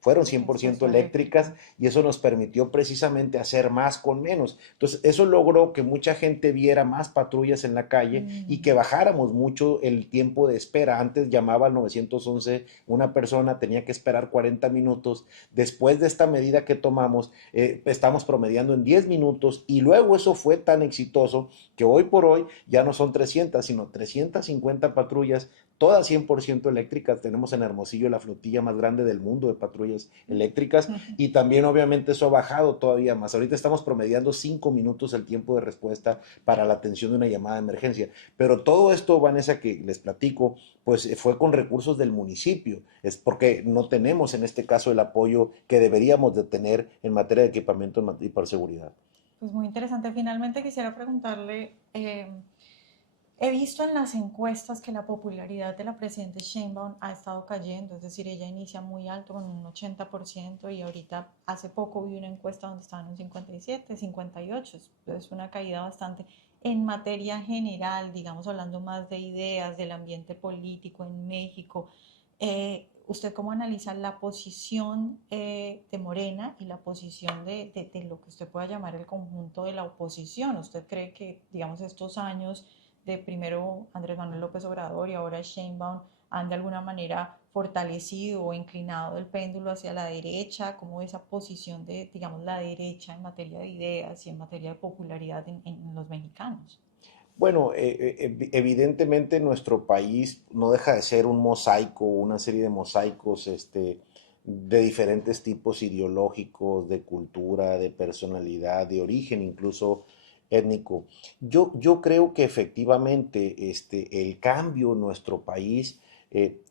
fueron 100% Exceso eléctricas, eléctrico. y eso nos permitió precisamente hacer más con menos. Entonces, eso logró que mucha gente viera más patrullas en la calle y que Mm. bajáramos mucho el tiempo de espera. Antes llamaba al 911 una persona, tenía que esperar 40 minutos. Después de esta medida que tomamos, estamos promediando en 10 minutos, y luego eso fue tan exitoso que hoy por hoy ya no son 300, sino 350 patrullas, todas 100% eléctricas. Tenemos en Hermosillo la flotilla más grande del mundo de patrullas eléctricas, y también obviamente eso ha bajado todavía más. Ahorita estamos promediando 5 minutos el tiempo de respuesta para la atención de una llamada de emergencia. Pero todo esto, Vanessa, que les platico, pues fue con recursos del municipio. Es porque no tenemos en este caso el apoyo que deberíamos de tener en materia de equipamiento y por seguridad. Pues muy interesante. Finalmente quisiera preguntarle, he visto en las encuestas que la popularidad de la presidenta Sheinbaum ha estado cayendo, es decir, ella inicia muy alto con un 80% y ahorita hace poco vi una encuesta donde estaba en un 57, 58, es una caída bastante. En materia general, digamos, hablando más de ideas, del ambiente político en México, ¿usted cómo analiza la posición de Morena y la posición de lo que usted pueda llamar el conjunto de la oposición? ¿Usted cree que, digamos, estos años de primero Andrés Manuel López Obrador y ahora Sheinbaum han de alguna manera fortalecido o inclinado el péndulo hacia la derecha? ¿Cómo esa posición de, digamos, la derecha en materia de ideas y en materia de popularidad en los mexicanos? Bueno, evidentemente nuestro país no deja de ser un mosaico, una serie de mosaicos, de diferentes tipos ideológicos, de cultura, de personalidad, de origen incluso étnico. Yo creo que efectivamente el cambio en nuestro país,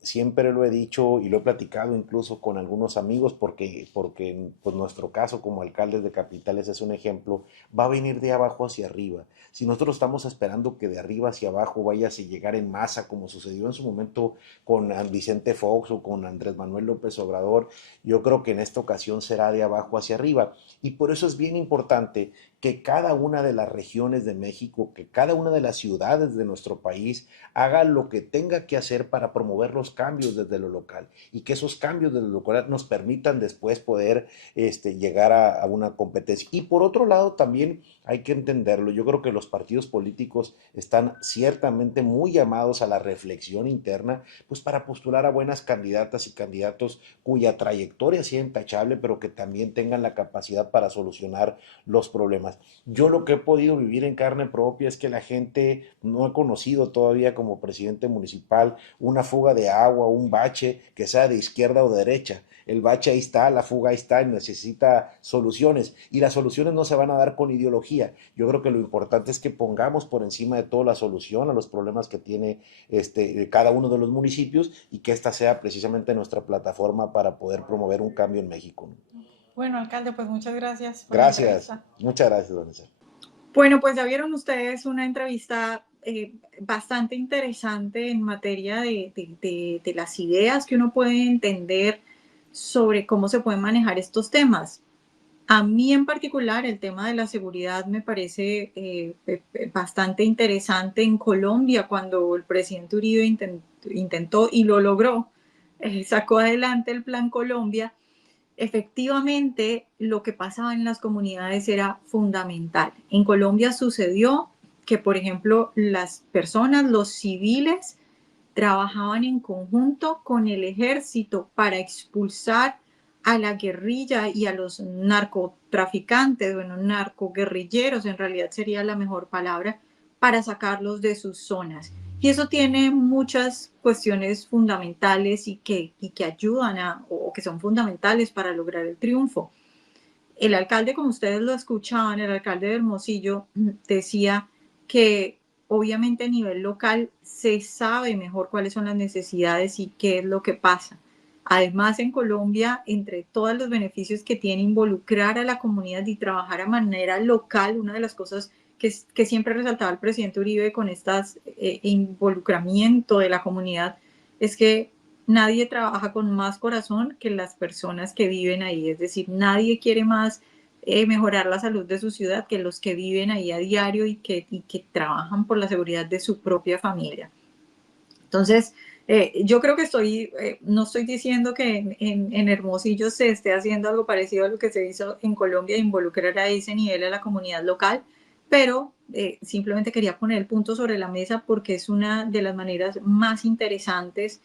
siempre lo he dicho y lo he platicado incluso con algunos amigos, porque en pues, nuestro caso como alcaldes de capitales es un ejemplo, va a venir de abajo hacia arriba. Si nosotros estamos esperando que de arriba hacia abajo vaya a llegar en masa, como sucedió en su momento con Vicente Fox o con Andrés Manuel López Obrador, yo creo que en esta ocasión será de abajo hacia arriba. Y por eso es bien importante que cada una de las regiones de México, que cada una de las ciudades de nuestro país haga lo que tenga que hacer para promover los cambios desde lo local y que esos cambios desde lo local nos permitan después poder llegar a una competencia. Y por otro lado también hay que entenderlo, yo creo que los partidos políticos están ciertamente muy llamados a la reflexión interna, pues para postular a buenas candidatas y candidatos cuya trayectoria sea intachable, pero que también tengan la capacidad para solucionar los problemas. Yo lo que he podido vivir en carne propia es que la gente no ha conocido todavía como presidente municipal una fuga de agua, un bache que sea de izquierda o de derecha. El bache ahí está, la fuga ahí está y necesita soluciones. Y las soluciones no se van a dar con ideología. Yo creo que lo importante es que pongamos por encima de todo la solución a los problemas que tiene cada uno de los municipios y que esta sea precisamente nuestra plataforma para poder promover un cambio en México. Bueno, alcalde, pues muchas gracias por la Gracias, entrevista. muchas gracias, Vanessa. Bueno, pues ya vieron ustedes una entrevista bastante interesante en materia de las ideas que uno puede entender sobre cómo se pueden manejar estos temas. A mí en particular el tema de la seguridad me parece bastante interesante en Colombia cuando el presidente Uribe intentó y lo logró, sacó adelante el Plan Colombia. Efectivamente, lo que pasaba en las comunidades era fundamental. En Colombia sucedió que, por ejemplo, las personas, los civiles, trabajaban en conjunto con el ejército para expulsar a la guerrilla y a los narcotraficantes, bueno, narcoguerrilleros en realidad sería la mejor palabra, para sacarlos de sus zonas. Y eso tiene muchas cuestiones fundamentales y que ayudan o que son fundamentales para lograr el triunfo. El alcalde, como ustedes lo escuchaban, el alcalde de Hermosillo decía que obviamente a nivel local se sabe mejor cuáles son las necesidades y qué es lo que pasa. Además, en Colombia, entre todos los beneficios que tiene involucrar a la comunidad y trabajar a manera local, una de las cosas que siempre resaltaba el presidente Uribe con este involucramiento de la comunidad es que nadie trabaja con más corazón que las personas que viven ahí, es decir, nadie quiere más mejorar la salud de su ciudad que los que viven ahí a diario y que trabajan por la seguridad de su propia familia. Entonces, yo creo que no estoy diciendo que en Hermosillo se esté haciendo algo parecido a lo que se hizo en Colombia, involucrar a ese nivel a la comunidad local, pero simplemente quería poner el punto sobre la mesa porque es una de las maneras más interesantes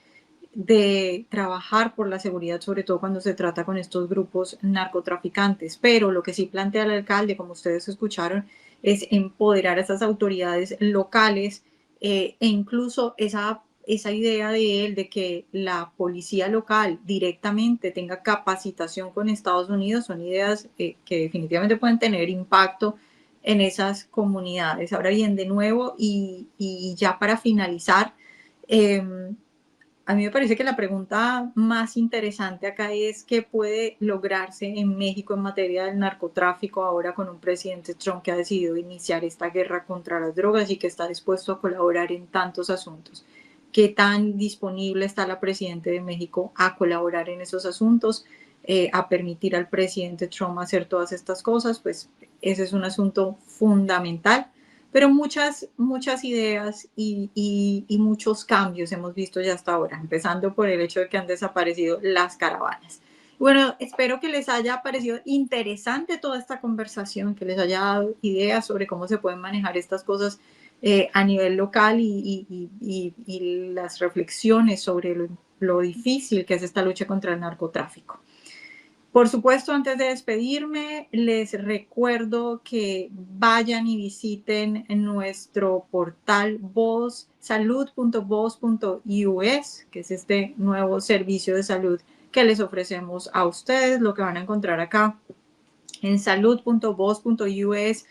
de trabajar por la seguridad, sobre todo cuando se trata con estos grupos narcotraficantes. Pero lo que sí plantea el alcalde, como ustedes escucharon, es empoderar a esas autoridades locales e incluso esa idea de él de que la policía local directamente tenga capacitación con Estados Unidos son ideas que definitivamente pueden tener impacto en esas comunidades. Ahora bien, de nuevo, y ya para finalizar, a mí me parece que la pregunta más interesante acá es qué puede lograrse en México en materia del narcotráfico ahora con un presidente Trump que ha decidido iniciar esta guerra contra las drogas y que está dispuesto a colaborar en tantos asuntos. ¿Qué tan disponible está la presidenta de México a colaborar en esos asuntos, a permitir al presidente Trump hacer todas estas cosas? Pues ese es un asunto fundamental. Pero muchas ideas y muchos cambios hemos visto ya hasta ahora, empezando por el hecho de que han desaparecido las caravanas. Bueno, espero que les haya parecido interesante toda esta conversación, que les haya dado ideas sobre cómo se pueden manejar estas cosas a nivel local y las reflexiones sobre lo difícil que es esta lucha contra el narcotráfico. Por supuesto, antes de despedirme, les recuerdo que vayan y visiten nuestro portal salud.voz.us, que es este nuevo servicio de salud que les ofrecemos a ustedes. Lo que van a encontrar acá en salud.voz.us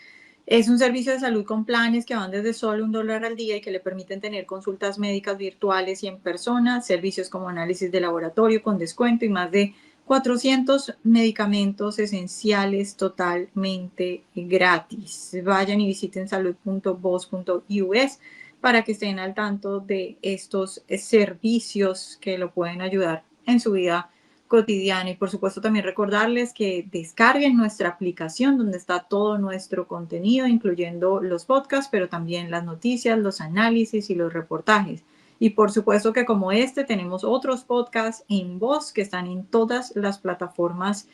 es un servicio de salud con planes que van desde solo $1 al día y que le permiten tener consultas médicas virtuales y en persona, servicios como análisis de laboratorio con descuento y más de 400 medicamentos esenciales totalmente gratis. Vayan y visiten salud.voz.us para que estén al tanto de estos servicios que lo pueden ayudar en su vida cotidiana. Y por supuesto también recordarles que descarguen nuestra aplicación donde está todo nuestro contenido, incluyendo los podcasts, pero también las noticias, los análisis y los reportajes. Y por supuesto que como este tenemos otros podcasts en voz que están en todas las plataformas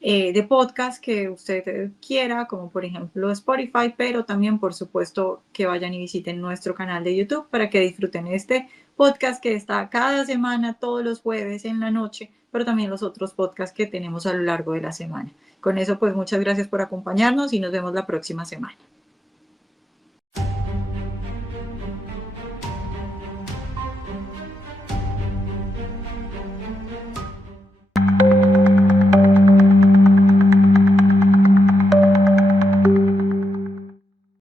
de podcast que usted quiera, como por ejemplo Spotify, pero también por supuesto que vayan y visiten nuestro canal de YouTube para que disfruten este podcast que está cada semana, todos los jueves en la noche, pero también los otros podcasts que tenemos a lo largo de la semana. Con eso, pues muchas gracias por acompañarnos y nos vemos la próxima semana.